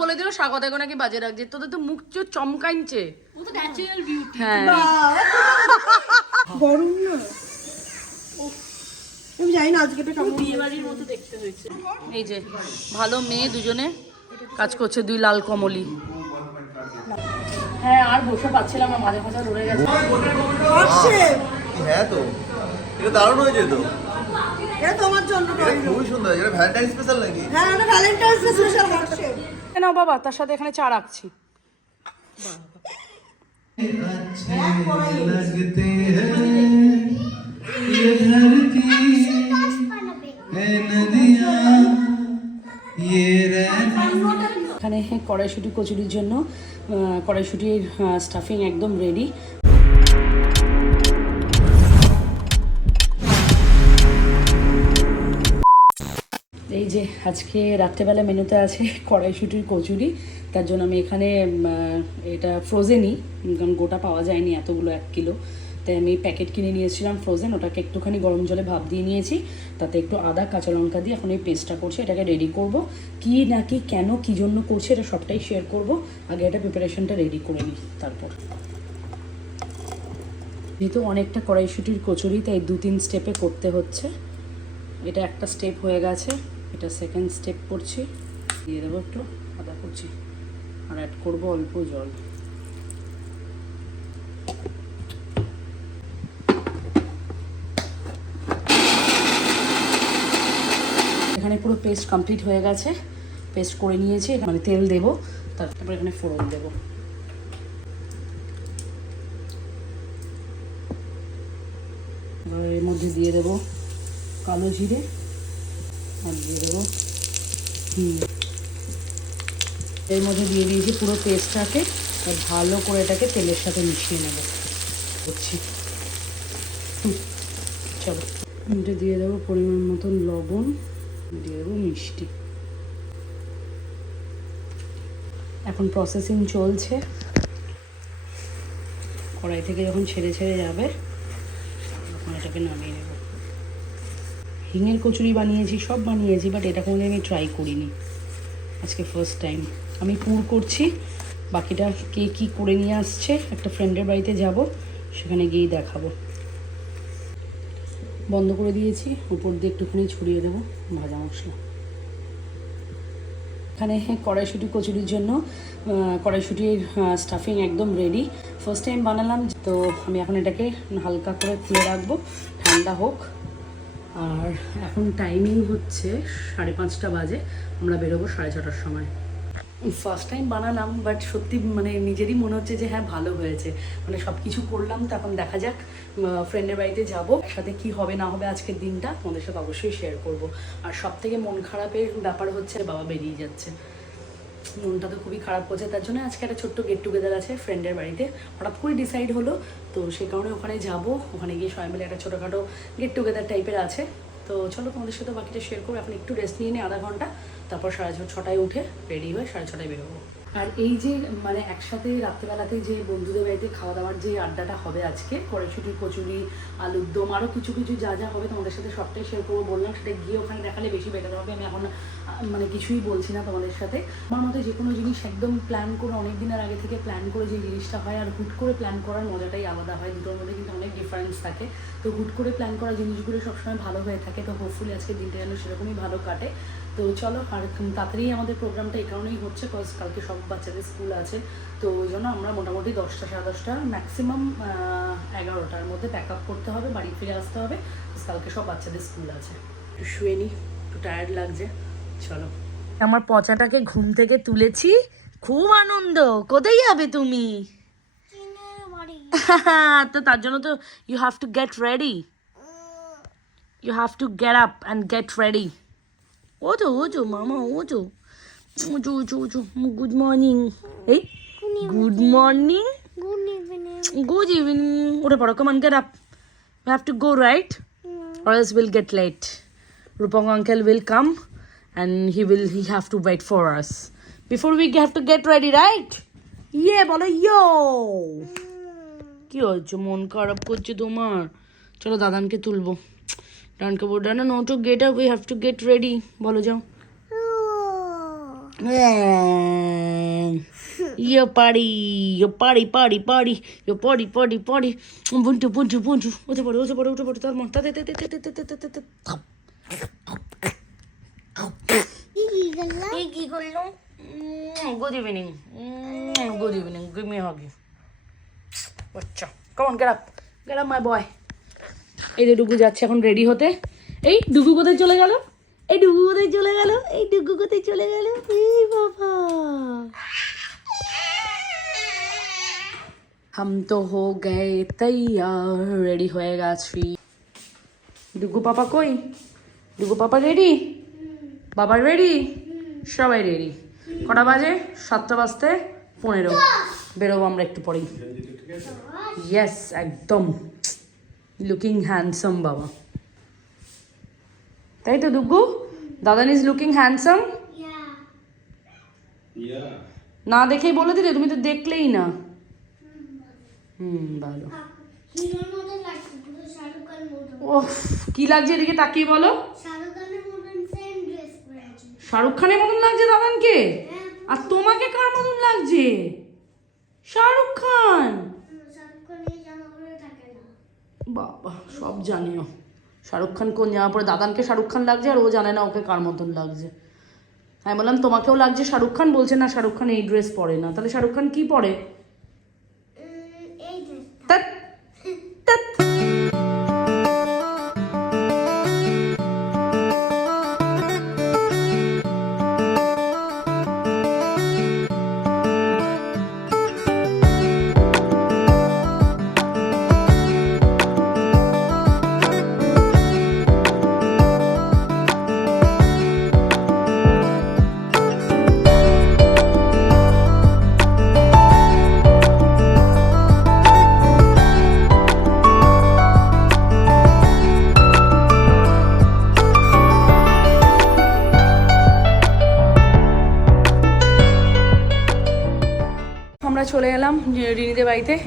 বলে দিল স্বাগত এখন নাকি বাজে রাখছে। তোদের তো মুখ চো চমকাইছে। ও তো ন্যাচারাল বিউটি হ্যাঁ। গরম না? আমি জানি না আজকে এটা কেমন বিয়ে বাড়ির মতো দেখতে হয়েছে। এই যে ভালো মেয়ে দুজনে কাজ করছে দুই লাল কমলি। হ্যাঁ আর বসে পাচ্ছিলাম না মাঝে মাঝে ধরে গেছে। হ্যাঁ তো। এটা দারুণ হয়েছে তো। এটা তোমার জন্য এটা খুবই সুন্দর এটা ভ্যালেন্টাইন স্পেশাল নাকি? হ্যাঁ এটা ভ্যালেন্টাইন্স স্পেশাল হার্টশেপ নাও বাবা, তার সাথে এখানে চা রাখছি। এখানে কড়াইশুটি কচুরির জন্য কড়াইশুটির স্টাফিং একদম রেডি এই যে আজকে রাত্রেবেলা মেনুতে আছে কড়াইশুটির কচুরি। তার জন্য আমি এখানে এটা ফ্রোজেনই কারণ গোটা পাওয়া যায়নি এতগুলো এক কিলো। তাই আমি প্যাকেট কিনে নিয়েছিলাম ফ্রোজেন, ওটাকে একটুখানি গরম জলে ভাপ দিয়ে নিয়েছি। তাতে একটু আদা, কাঁচা লঙ্কা দিয়ে এখন এই পেস্টটা করছি, এটাকে রেডি করব। কি নাকি কেন, কি জন্য করছি, এটা সবটাই শেয়ার করব। আগে এটা প্রিপারেশনটা রেডি করে নিই তারপর। যেহেতু অনেকটা কড়াইশুটির কচুরি, তাই দু তিন স্টেপে করতে হচ্ছে। এটা একটা স্টেপ হয়ে গেছে। এটা সেকেন্ড স্টেপ করছি। দিয়ে দেবো একটু আদা করছি আর অ্যাড করব অল্প জল। এখানে পুরো পেস্ট কমপ্লিট হয়ে গেছে। পেস্ট করে নিয়েছি মানে তেল দেবো। তারপর এখানে ফোড়ন দেবো। এর মধ্যে দিয়ে দেবো কালো জিরে। আর দিয়ে দেবো। হুম। এর মধ্যে দিয়ে দিয়েছি পুরো পেস্টটাকে ভালো করে এটাকে তেলের সাথে মিশিয়ে নেব। করছি। চলো। এটা দিয়ে দেবো পরিমাণ মতন লবণ, দিয়ে দেবো মিষ্টি। এখন প্রসেসিং চলছে। কড়াই থেকে যখন ছেড়ে ছেড়ে যাবে, তখন এটাকে নামিয়ে নেব। হিঙের কচুরি বানিয়েছি, সব বানিয়েছি বাট এটা কোনোদিন আমি ট্রাই করিনি। আজকে ফার্স্ট টাইম আমি পুর করছি, বাকিটা কে কী করে নিয়ে আসছে, একটা ফ্রেন্ডের বাড়িতে যাব, সেখানে গিয়েই দেখাবো। বন্ধ করে দিয়েছি, উপর দিয়ে একটুখানি ছড়িয়ে দেবো, ভাজা মশলা। এখানে হ্যাঁ কড়াইশুটি কচুরির জন্য কড়াইশুটির স্টাফিং একদম রেডি ফার্স্ট টাইম বানালাম, তো আমি এখন এটাকে হালকা করে খুলে রাখব, ঠান্ডা হোক। আর এখন টাইমিং হচ্ছে সাড়ে পাঁচটা বাজে, আমরা বেরোবো সাড়ে ছটার সময়। ফার্স্ট টাইম বানালাম বাট সত্যি মানে নিজেরই মনে হচ্ছে যে হ্যাঁ ভালো হয়েছে। মানে সব কিছু করলাম, তো এখন দেখা যাক ফ্রেন্ডের বাড়িতে যাব, একসাথে কি হবে, না হবে আজকের দিনটা তোমাদের সাথে অবশ্যই শেয়ার করব। আর সব থেকে মন খারাপের ব্যাপার হচ্ছে, বাবা বেরিয়ে যাচ্ছে। মনটা তো খুবই খারাপ করছে, তার জন্য আজকে একটা ছোট্ট গেট টুগেদার আছে ফ্রেন্ডের বাড়িতে। হঠাৎ করে ডিসাইড হলো, তো সে কারণে ওখানে যাব, ওখানে গিয়ে সবাই মিলে একটা ছোটোখাটো গেট টুগেদার টাইপের আছে। তো চলো তোমাদের সাথে বাকিটা শেয়ার করব, এখন একটু রেস্ট নিয়ে নিই আধা ঘণ্টা, তারপর সাড়ে ছটায় উঠে রেডি হয়ে সাড়ে ছটায় বেরোবো। আর এই যে মানে একসাথে রাত্রেবেলাতে যে বন্ধুদের বাড়িতে খাওয়া দাওয়ার যে আড্ডাটা হবে আজকে, কড়াইশুটি, কচুরি, আলুর দম আরও কিছু কিছু যা যা হবে তোমাদের সাথে সবটাই শেয়ার করব। বললাম সেটা গিয়ে ওখানে দেখালে বেশি বেটার হবে। আমি এখন মানে কিছুই বলছি না তোমাদের সাথে। আমার মতে যে কোনো জিনিস একদম প্ল্যান করে অনেক দিনের আগে থেকে প্ল্যান করে যে জিনিসটা হয় আর হুট করে প্ল্যান করার মজাটাই আলাদা হয়। দুটোর মধ্যে কিন্তু অনেক ডিফারেন্স থাকে। তো হুট করে প্ল্যান করা জিনিসগুলো সবসময় ভালো হয়ে থাকে। তো হোপফুলি আজকে দিনটা যেন সেরকমই ভালো কাটে। তো চলো, আর তাড়াতাড়ি আমাদের প্রোগ্রামটা এই কারণেই হচ্ছে কজ কালকে সব বাচ্চাদের স্কুল আছে। তো ওই জন্য আমরা মোটামুটি দশটা, সাড়ে দশটা ম্যাক্সিমাম এগারোটার মধ্যে প্যাক আপ করতে হবে, বাড়ি ফিরে আসতে হবে। কালকে সব বাচ্চাদের স্কুল আছে। একটু শুয়ে নিই একটু টায়ার্ড লাগছে। চলো। আমার পচাটাকে ঘুম থেকে তুলেছি। খুব আনন্দ। কোথায় যাবে তুমি? তো তার জন্য তো you have to get ready you have to get up and get ready ওজো ওজো মামা ওজো ওজো ওজো ওজো গুড মর্নিং এই গুড মর্নিং গুড ইভিনিং উঠে পড়ো come on get up We have to go, right? Or else we'll get late. Rupang uncle will come and he will he have to wait for us. Before we have to get ready, right? Yeah, বলো ইয়ো কি হচ্ছে মন খারাপ করছে তোমার চলো দাদানকে তুলবো ডানকে বলো ডানা no to get up we have to get ready বলো যাও হ্যাঁ Yo party, yo party, party, party, yo party, party, party. Buntu, buntu, buntu. উঠে পড়ো, উঠে পড়ো, উঠে পড়ো, তার মন। তাতে, তাতে, তাতে, তাতে, তাতে, তাতে, থাপ। এই কি করল? Good evening. Good evening. Give me a hug. আচ্ছা come on get up get up my boy এই যে ডুগু যাচ্ছে এখন রেডি হতে। এই ডুগু কোথায় চলে গেল? এই ডুগু কোথায় চলে গেল? এই ডুগু কোথায় চলে গেল? এই বাবা। হাম তো হো গে তৈয়ার রেডি হয়ে গেছি। ডুগু পাপা কই? ডুগু পাপা রেডি বাবার রেডি সবাই রেডি কটা বাজে? সাতটা বাজতে পনেরো। বেরোবো আমরা একটু পরেই। ইয়েস একদম। লুকিং হ্যান্ডসাম বাবা। তাই তো দুগ্গু? দাদান ইজ লুকিং হ্যান্ডসাম না দেখেই বলে দিলে তুমি তো দেখলেই না। হুম ভালো। ওহ কি লাগছে এদিকে তাকিয়ে বলো? খানের মতন শাহরুখ খানের মতন লাগছে দাদানকে? হ্যাঁ। আর তোমাকে কার মতন লাগছে? শাহরুখ খান শাহরুখ খান এই জামা পরে থাকে না বাবা, সব জানিও। শাহরুখ খান কোন জামা পরে দাদানকে শাহরুখ খান লাগছে আর ও জানে না ওকে কার মতন লাগছে। আমি বললাম, তোমাকেও লাগছে শাহরুখ খান? বলছে, না, শাহরুখ খান এই ড্রেস পরে না। তাহলে শাহরুখ খান কী পরে?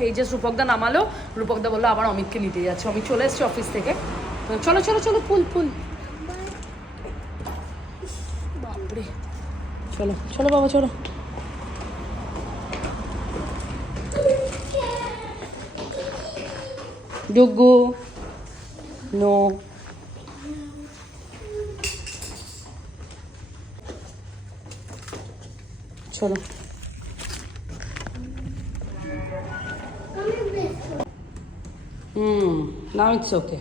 এই যে রূপকদা নামালো, রূপকদা বলল, আবার অমিতকে নিতে যাচ্ছে। অমিত চলে এসছে অফিস থেকে। চলো চলো চলো, ফুল ফুল। বাপরে। চলো চলো বাবা, চলো। যোগ্য নো। চলো। হুম নাও ইটস ওকে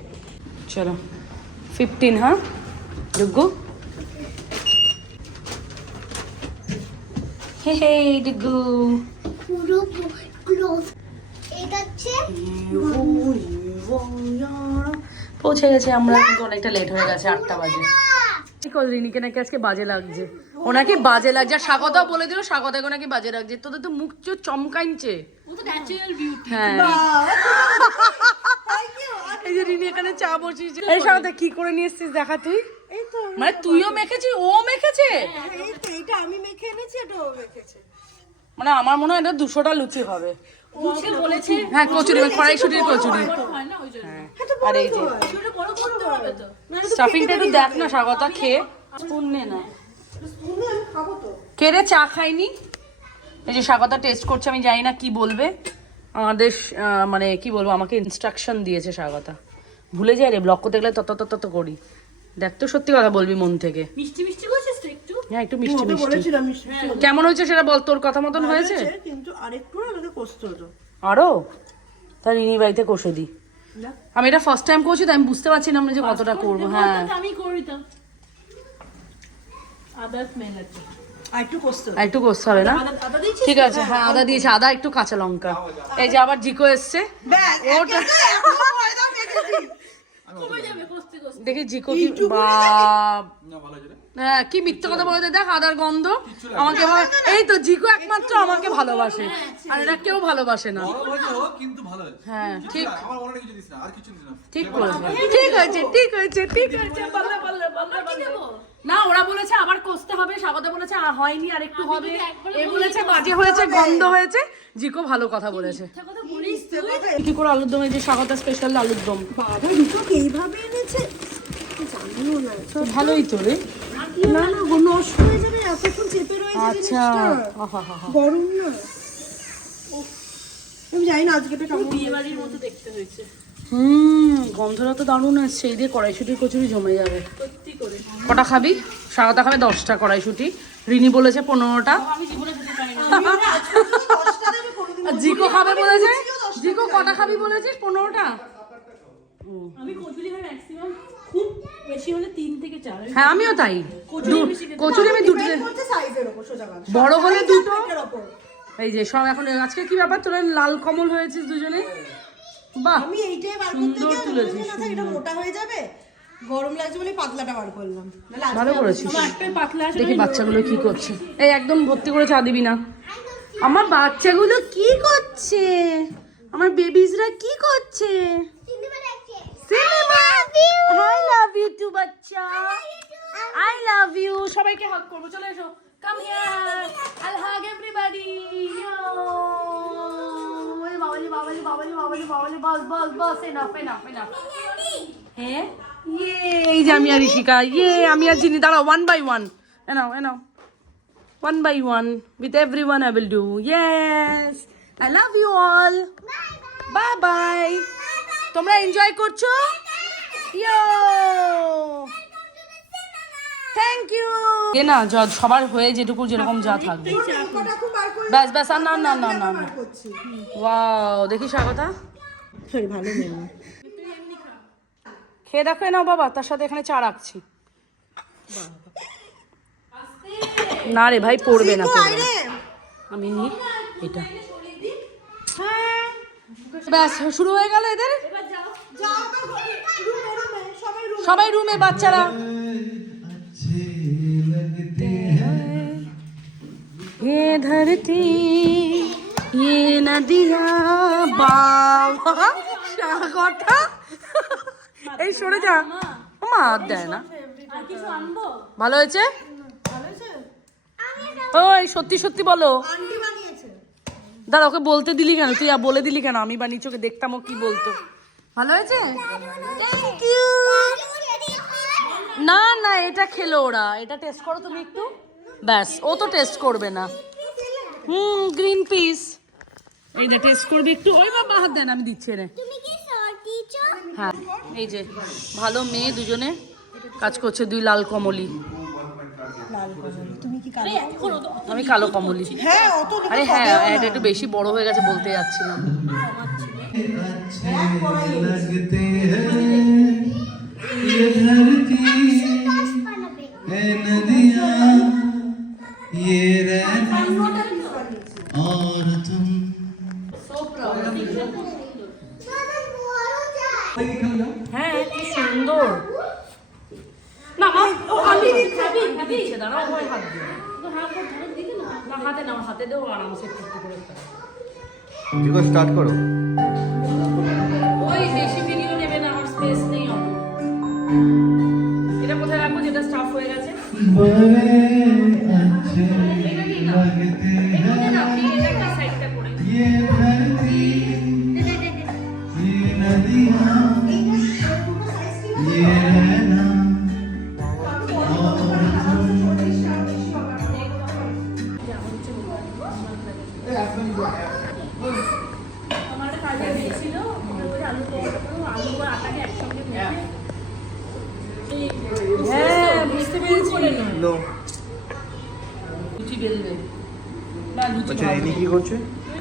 চলো ফিফটিন হ্যাঁ ডুগু হে হে ডুগু পুরো ক্লোজ পৌঁছে গেছে আমরা কিন্তু অনেকটা লেট হয়ে গেছে আটটা বাজে। ঠিক আছে রিনিকে নাকি আজকে বাজে লাগছে। ওনাকে বাজে লাগছে। আর স্বাগতাও বলে দিল স্বাগতাকে নাকি বাজে লাগছে। তোদের তো মুখ চো চমকাইছে। ও তো ন্যাচারাল বিউটি হ্যাঁ। এই যে রিনি এখানে চা বসিয়েছে এই স্বাগতা কি করে নিয়ে এসছিস দেখা তুই। এই তো মানে তুইও মেখেছিস ও মেখেছে? এই তো এইটা আমি মেখে এনেছি এটা ও মেখেছে। মানে আমার মনে হয় এটা দুশোটা লুচি হবে। হ্যাঁ কচুরি মানে কড়াইশুটির কচুরি হয় না ওই জন্য। আর এই যে। ওটা বড় করতে হবে তো। স্টাফিংটা একটু দেখ না স্বাগতা খেয়ে। স্পুন নে না। চা খাইনি এই যে স্বাগতা টেস্ট করছে আমি জানি না কি বলবে। আমাদের মানে কি বলব আমাকে ইনস্ট্রাকশন দিয়েছে স্বাগতা। ভুলে যাই রে ব্লক করতে গেলে তত তত তত করি। দেখ তো সত্যি কথা বলবি মন থেকে। মিষ্টি মিষ্টি করছিস তো একটু? হ্যাঁ একটু মিষ্টি ওকে মিষ্টি। বলেছিলাম মিষ্টি মিষ্টি। কেমন হয়েছে সেটা বল তোর কথা মতন হয়েছে? কিন্তু আরেকটু আমাকে কষতে হতো। আরও? তাহলে রিনি বাড়িতে কষে দিই না? আমি এটা ফার্স্ট টাইম করছি তো আমি বুঝতে পারছি না যে কতটা করব হ্যাঁ। আমি করে দিতাম আদার স্মেল আছে একটু কষতে হবে না? ঠিক আছে হ্যাঁ আদা দিয়েছে। আদা একটু কাঁচা লঙ্কা। এই যে আবার জিকো এসছে। ওটা কমে যাবে কষতে কষতে। দেখি জিকো কি বাপ হ্যাঁ কি মিথ্যে কথা বলে দেখ আদার গন্ধ। আমাকে এই তো জিকো একমাত্র আমাকে ভালোবাসে। আর এটা কেউ ভালোবাসে না। কিন্তু হয়েছে। হ্যাঁ ঠিক। আমার কিছু দিস না আর কিছু দিস না। ঠিক ঠিক আছে ঠিক আছে ঠিক আছে না ওরা বলেছে আবার কষতে হবে স্বাগতা বলেছে আর হয়নি আর একটু হবে। এ বলেছে বাজে হয়েছে গন্ধ হয়েছে। জিকো ভালো কথা বলেছে। কি করে আলুর দম এই যে স্বাগতা স্পেশাল আলুর দম। বাবা দুটো এইভাবে এনেছে? না। ভালোই তো রে। না না গো নষ্ট হয়ে যাবে এতক্ষণ চেপে রয়েছে আচ্ছা। গরম না। আমি জানি না আজকে কেমন বিয়ে বাড়ির মতো দেখতে হয়েছে। হুম গন্ধটা তো দারুণ আসছে এই দিয়ে কড়াইশুটির কচুরি জমে যাবে। কটা খাবি? স্বাগতা খাবে দশটা কড়াইশুটি। রিনি বলেছে পনেরোটা। জিকো খাবে বলেছে? জিকো কটা খাবি বলেছিস? পনেরোটা? আমি কচুরি খাই ম্যাক্সিমাম খুব বেশি হলে তিন থেকে চার। হ্যাঁ আমিও তাই। কচুরি আমি দুটো বড় হলে দুটো। এই যে সব এখন আজকে কি ব্যাপার? তোরা লাল কমল হয়েছিস দুজনে? বাহ। আমি এইটাই বার করতে সুন্দর গিয়ে এটা মোটা হয়ে যাবে গরম লাগছে বলে পাতলাটা বার করলাম। ভালো করেছিস। আমার পাতলা আছে দেখি বাচ্চাগুলো কি করছে। এই একদম ভর্তি করে চা দিবি না। আমার বাচ্চাগুলো কি করছে? আমার বেবিজরা কি করছে? Cinema I love you too বাচ্চা। আই লাভ ইউ সবাইকে হাগ করব। চলে এসো। Come here I hug everybody বাবালি বাবালি বাবালি বাবালি বাবালি। Boss boss boss. Enough enough enough হ্যাঁ? ইয়ে এই যে আমি আর ঋষিকা ইয়ে আমি আর জিনি দাঁড়াও ওয়ান বাই ওয়ান এনাও এনাও। One by one with every one I will do yes I love you all bye bye তোমরা এনজয় করছ? ইয়ো থ্যাংক ইউ এ না য- সবার হয়ে যেটুকু যেরকম যা থাকবে। ব্যাস ব্যাস আর না না না না ওয়াও দেখি স্বাগতা ভালো মেনু খেয়ে দেখো নাও বাবা তার সাথে এখানে চা রাখছি না রে ভাই পড়বে না পড়বে না। আমি নি এটা ব্যাস শুরু হয়ে গেল এদের যাও তো রুমে রুমে সবাই রুমে সবাই রুমে বাচ্চারা अच्छे लगते हैं ये धरती ये नदिया বাবা স্বাগতা এই সরে যা। মা হাত দেয় না। আর ভালো হয়েছে? ওই সত্যি সত্যি বলো। দাঁড়া ওকে বলতে দিলি কেন? তুই আর বলে দিলি কেন? আমি বানিয়েছি ওকে দেখতাম ও কি বলতো। ভালো হয়েছে? না না এটা খেলো ওরা। এটা টেস্ট করো তুমি একটু। ব্যাস ও তো টেস্ট করবে না। হুম গ্রিন পিস এই যে টেস্ট করবি একটু। ওই বাবা হাত দেন আমি দিচ্ছি রে হ্যাঁ এই যে ভালো মেয়ে দুজনে কাজ করছে দুই লাল কমলি লাল কমল তুমি কি কালো আমি কালো কমলি হ্যাঁ অত আরে হ্যাঁ এটা একটু বেশি বড় হয়ে গেছে বলতে যাচ্ছিলাম अच्छे लगते हैं ये धरती है नदियाँ ये জিগো স্টার্ট করো। ওই বেশি ভিডিও নেবে না আমার স্পেস নেই অত। এটা কোথায় রাখব যেটা স্টাফ হয়ে গেছে?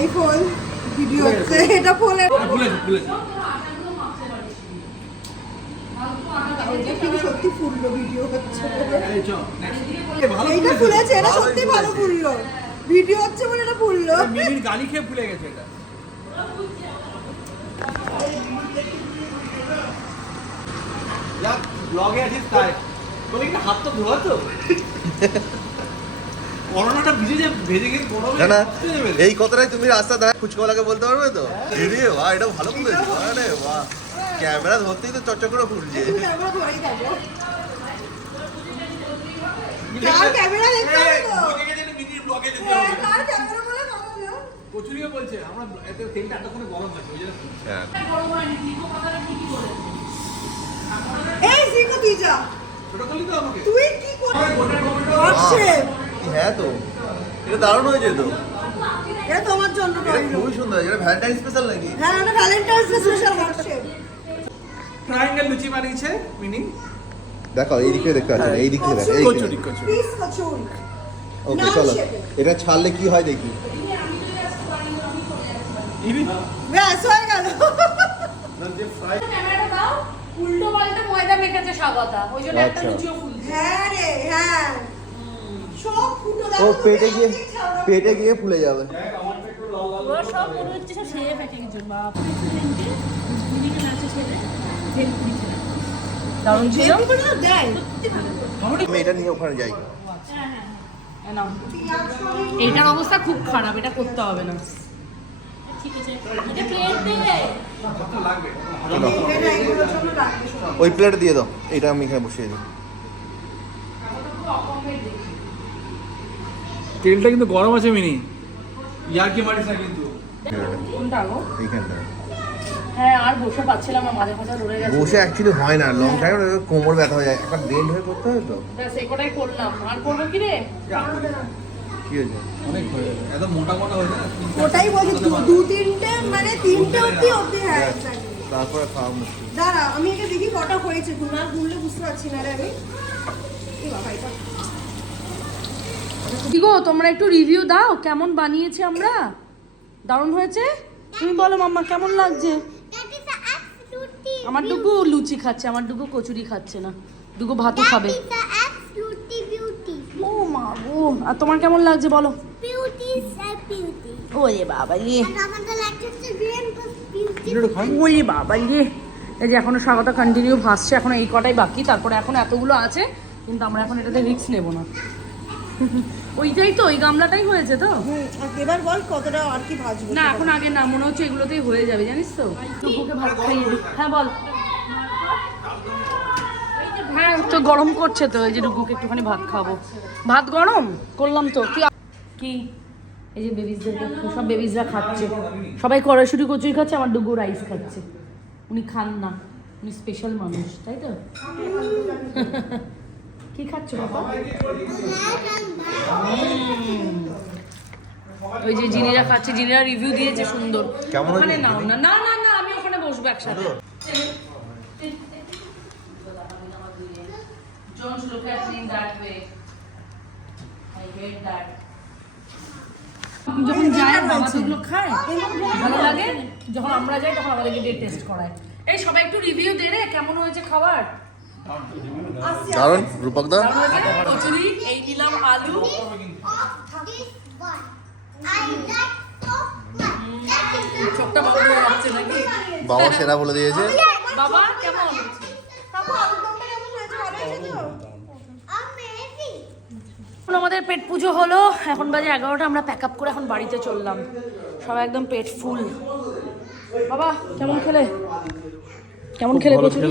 এই ফোল ভিডিও হচ্ছে এটা ভুলেছি ভুলেছি সত্যি ফুললো ভিডিও হচ্ছে। ভালো এইটা ফুলেছে এটা সত্যি ভালো ফুললো। ভিডিও হচ্ছে বলে এটা ফুললো। মিনির গালি খেয়ে ভুলে গেছে এটা। ব্লগে আছিস তাই। বলে কি হাত তো ধোয়া তো? করোনাটা ভিজে ভেজে গেছে গরমে না না বুঝতে যাবে। এই কথাটাই তুমি রাস্তা দাঁড়ায় ফুচকাওয়ালাকে বলতে পারবে তো? দিদি বাহ এটা ভালো আরে বাহ। ক্যামেরা ধরতেই তো চর্চা করে ক্যামেরা কার দেখতে হবে যেতে হ্যাঁ। কার কচুরিও বলছে আমরা এতে তেলটা এতক্ষণে গরম আছে ওই জন্য হ্যাঁ। এই সিকো তুই যা। ছোট করলি তো আমাকে। তুই কি করছিস? হ্যাঁ তো? এটা দারুণ হয়েছে তো। এটা তোমার জন্য খুবই সুন্দর এটা ভ্যালেন্টাইন স্পেশাল নাকি? হ্যাঁ এটা ভ্যালেন্টাইন্স ডে স্পেশাল হচ্ছে ট্রায়াঙ্গেল লুচি বানিয়েছে মিনি। দেখো এই দিকে দেখতে পাচ্ছেন এই দিক দেখো, এই কচুরি কচুরি ওকে চলো এটা ছাড়লে কি হয় দেখি। ব্যাস হয়ে গেল। উল্টো পাল্টা ময়দা মেখেছে স্বাগতা ওই জন্য একটা আচ্ছা। লুচিও ফুলছে। হ্যাঁ রে হ্যাঁ। ও পেটে গিয়ে পেটে গিয়ে ফুলে যাবে। আমি এটা নিয়ে ওখানে যাই। এ নাও। এইটার অবস্থা খুব খারাপ এটা করতে হবে না। ওই প্লেট দিয়ে দাও এটা আমি এখানে বসিয়ে দিই। তেলটা কিন্তু গরম আছে মিনি। ইয়ার কি মারিস না কিন্তু। কোনটা গো? এইখানটা। হ্যাঁ আর বসে পাচ্ছিলাম না মাঝে মাঝে ধরে গেছে। বসে অ্যাকচুয়ালি হয় না লং টাইম কোমর ব্যথা হয়ে যায়। একবার বেন্ড হয়ে করতে তো? ব্যাস করলাম। আর করব কি রে? কি হয়েছে? অনেক হয়ে যাবে এত মোটা মোটা হয়ে যায়। ওটাই বলছি দু- তিনটে মানে তিনটে হ্যাঁ তারপরে খাওয়া মুশকিল। দাঁড়া আমি দেখি কটা হয়েছে গুনলে বুঝতে পারছি না রে আমি। বাবা, এটা কি গো তোমরা একটু রিভিউ দাও কেমন বানিয়েছি আমরা? দারুণ হয়েছে? তুমি বলো মাম্মা কেমন লাগছে? আমার ডুগু লুচি খাচ্ছে আমার ডুগু কচুরি খাচ্ছে না। ডুগু ভাতও খাবে. ও মা গো আর তোমার কেমন লাগছে বলো. ওরে বাবা. ওরে বাবা এই যে এখনও স্বাগত কন্টিনিউ ভাসছে এখন এই কটাই বাকি তারপরে এখন এতগুলো আছে কিন্তু আমরা এখন এটাতে রিস্ক নেব না। ওইটাই তো ওই গামলাটাই হয়েছে তো? হুম, এবার বল কতটা আর কি ভাজবো না এখন আগে না মনে হচ্ছে এগুলোতেই হয়ে যাবে জানিস তো? টুকুকে ভাত খাইয়ে দিই। হ্যাঁ বল। হ্যাঁ তো গরম করছে তো এই যে ডুগুকে একটুখানি ভাত খাব। ভাত গরম? করলাম তো। কি কি? এই যে বেবিসদের সব বেবিসরা খাচ্ছে। সবাই কড়াইশুটি কচুরি খাচ্ছে আমার ডুগু রাইস খাচ্ছে। উনি খান না উনি স্পেশাল মানুষ তাই তো? কি খাচ্ছ বাবা? ওই যে জিনিরা খাচ্ছে জিনিরা রিভিউ দিয়েছে সুন্দর। কেমন ওখানে নাও না না না না আমি ওখানে বসবো একসাথে। Don't look at me that way. I hate that. যখন যায় বাবা খায় ভালো লাগে? যখন আমরা যাই তখন আমাদেরকে টেস্ট করায়। এই সবাই একটু রিভিউ দে রে কেমন হয়েছে খাবার? দারুণ রূপক দা? কচুরি এই নিলাম আলু। নাকি? বাবা সেরা বলে দিয়েছে। বাবা কেমন? কাকু আলুর দমটা কেমন হয়েছে ভালো হয়েছে তো amazing. এখন আমাদের পেট পুজো হলো এখন বাজে এগারোটা আমরা প্যাক আপ করে এখন বাড়িতে চললাম। সবাই একদম পেট ফুল বাবা কেমন খেলে? কেমন খেলে কচুরি?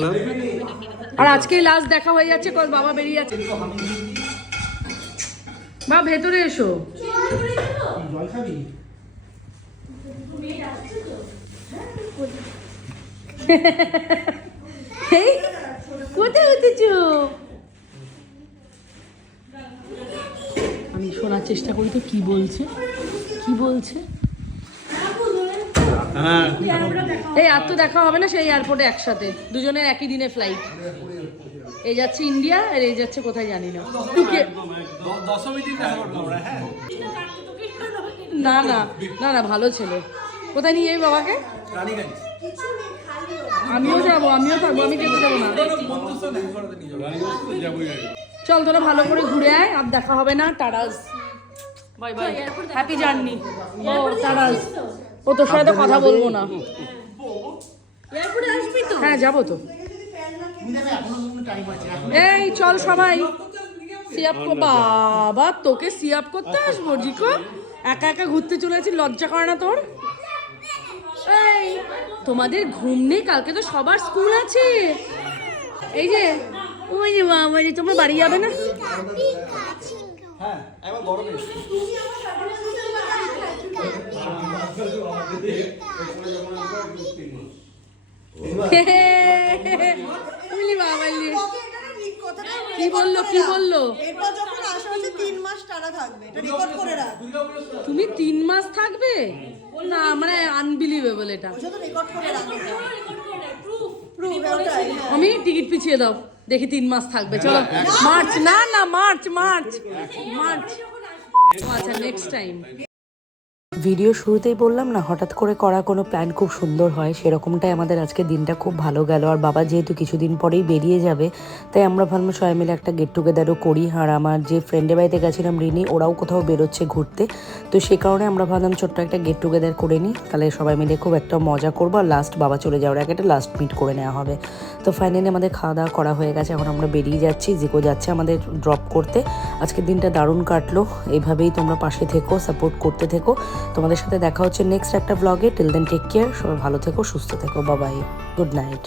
আর আজকেই লাস্ট দেখা হয়ে যাচ্ছে কল বাবা বেরিয়ে যাচ্ছে। বা ভেতরে এসো। কোথায় আমি শোনার চেষ্টা করি তো, কি বলছে? কি বলছে? এই আর তো দেখা হবে না সেই এয়ারপোর্টে একসাথে। দুজনের একই দিনে ফ্লাইট এই যাচ্ছে ইন্ডিয়া আর এই যাচ্ছে কোথায় জানি না। হ্যাঁ না না না না ভালো ছেলে। কোথায় নিয়ে যাবি বাবাকে? আমিও যাব আমিও থাকব আমি যেতে যাব না। চল তোরা ভালো করে ঘুরে আয় আর দেখা হবে না tatas. Bye bye happy journey ও টাটাস। ও তোর সাথে কথা বলব না। হ্যাঁ যাব তো। এই চল সবাই। সিয়াপ কো বাবা তোকে সিয়াপ করতে আসব জিকো। একা একা ঘুরতে চলে যাচ্ছি লজ্জা করে না তোর? এই তোমাদের ঘুম নেই কালকে তো সবার স্কুল আছে। এই যে ওই যে বাবা যে তোমরা বাড়ি যাবে না? লি। কি বলল কি বলল? এরপর যখন আশেপাশে তিন মাস টানা থাকবে। এটা রেকর্ড করে রাখ। তুমি তিন মাস থাকবে? না মানে আনবিলিভেবল এটা। আমি টিকিট পিছিয়ে দাও। দেখি তিন মাস থাকবে। চলো। মার্চ না না মার্চ মার্চ। মার্চ। আচ্ছা নেক্সট টাইম ভিডিও শুরুতেই বললাম না, হঠাৎ করে করা কোনো প্ল্যান খুব সুন্দর হয়, সেরকমটাই আমাদের আজকে দিনটা খুব ভালো গেল। আর বাবা যেহেতু কিছুদিন পরেই বেরিয়ে যাবে, তাই আমরা ভাবলাম সবাই মিলে একটা গেট টুগেদারও করি। আর আমার যে ফ্রেন্ডের বাড়িতে গেছিলাম, রিনি, ওরাও কোথাও বেরোচ্ছে ঘুরতে। তো সে কারণে আমরা ভাবলাম ছোট্ট একটা গেট টুগেদার করে নিই। তাহলে সবাই মিলে খুব একটা মজা করব। আর লাস্ট বাবা চলে যাওয়ার আগে একটা লাস্ট মিট করে নেওয়া হবে। তো ফাইনালি আমাদের খাওয়া দাওয়া করা হয়ে গেছে, এখন আমরা বেরিয়ে যাচ্ছি। জিকো যাচ্ছে আমাদের ড্রপ করতে। আজকের দিনটা দারুণ কাটলো। এইভাবেই তোমরা পাশে থেকো সাপোর্ট করতে থেকো। তোমাদের সাথে দেখা হচ্ছে নেক্সট একটা ব্লগে টিল দেন টেক কেয়ার সবাই ভালো থেকো, সুস্থ থেকো বাবাই গুড নাইট